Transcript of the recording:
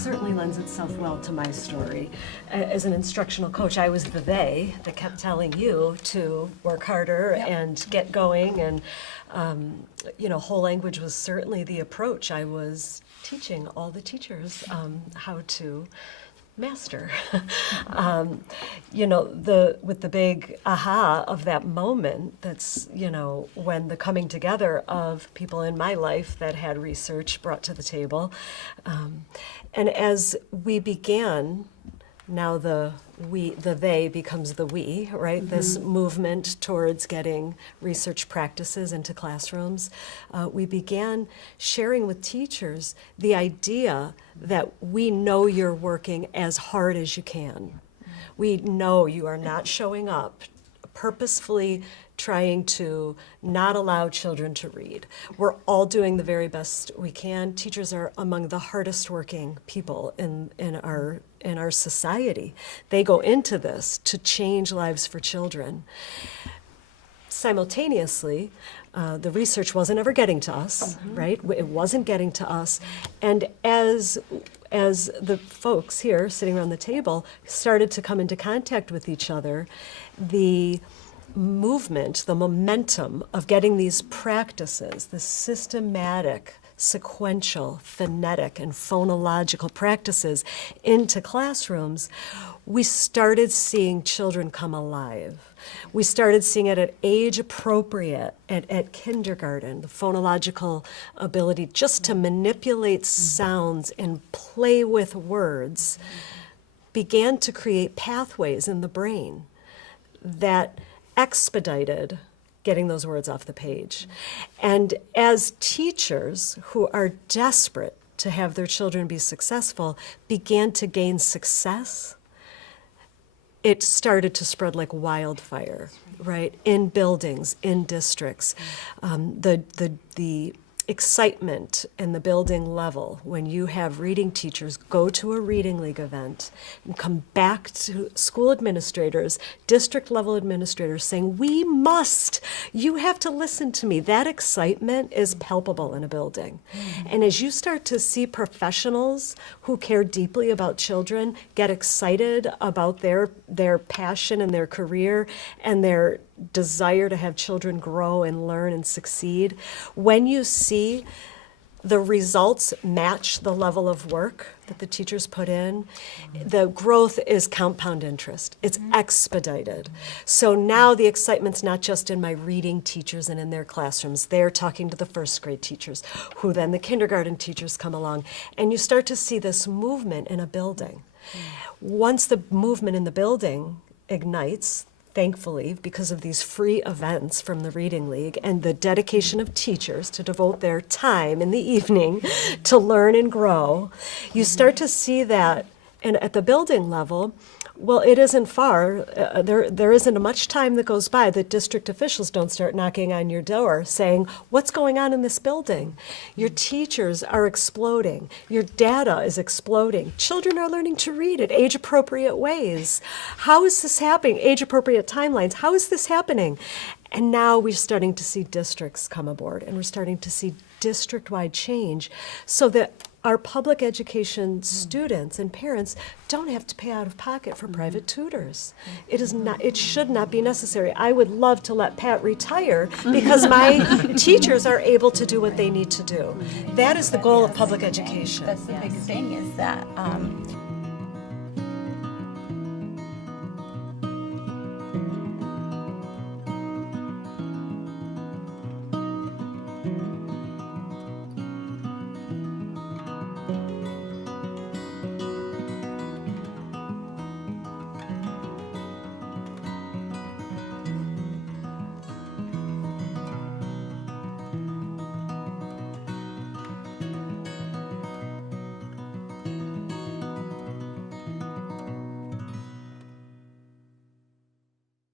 certainly lends itself well to my story. As an instructional coach, I was the they that kept telling you to work harder and get going, and whole language was certainly the approach. I was teaching all the teachers how to master. With the big aha of that moment, that's, when the coming together of people in my life that had research brought to the table. And as we began, now the they becomes the we, right? Mm-hmm. This movement towards getting research practices into classrooms. We began sharing with teachers the idea that we know you're working as hard as you can. We know you are not showing up purposefully trying to not allow children to read. We're all doing the very best we can. Teachers are among the hardest working people in our society. They go into this to change lives for children. Simultaneously, the research wasn't ever getting to us, right? It wasn't getting to us. And as the folks here sitting around the table started to come into contact with each other, the movement, the momentum of getting these practices, the systematic, sequential, phonetic, and phonological practices into classrooms, we started seeing children come alive. We started seeing it at age appropriate, at kindergarten, the phonological ability just to manipulate sounds and play with words began to create pathways in the brain that expedited getting those words off the page. And as teachers who are desperate to have their children be successful began to gain success, it started to spread like wildfire, right? In buildings, in districts. The excitement in the building level when you have reading teachers go to a reading league event and come back to school administrators, district level administrators saying, you have to listen to me. That excitement is palpable in a building. And as you start to see professionals who care deeply about children get excited about their passion and their career and their desire to have children grow and learn and succeed, when you see the results match the level of work that the teachers put in, the growth is compound interest. It's expedited. So now the excitement's not just in my reading teachers and in their classrooms. They're talking to the first grade teachers, who then the kindergarten teachers come along, and you start to see this movement in a building. Once the movement in the building ignites, thankfully, because of these free events from the Reading League and the dedication of teachers to devote their time in the evening to learn and grow, you start to see that at the building level. Well, it isn't far. There isn't much time that goes by that district officials don't start knocking on your door saying, what's going on in this building? Your teachers are exploding. Your data is exploding. Children are learning to read at age-appropriate ways. How is this happening? Age-appropriate timelines. How is this happening? And now we're starting to see districts come aboard, and we're starting to see district-wide change so that our public education students and parents don't have to pay out of pocket for private tutors. It should not be necessary. I would love to let Pat retire because my teachers are able to do what they need to do. That is the goal of public education. That's the big thing, is that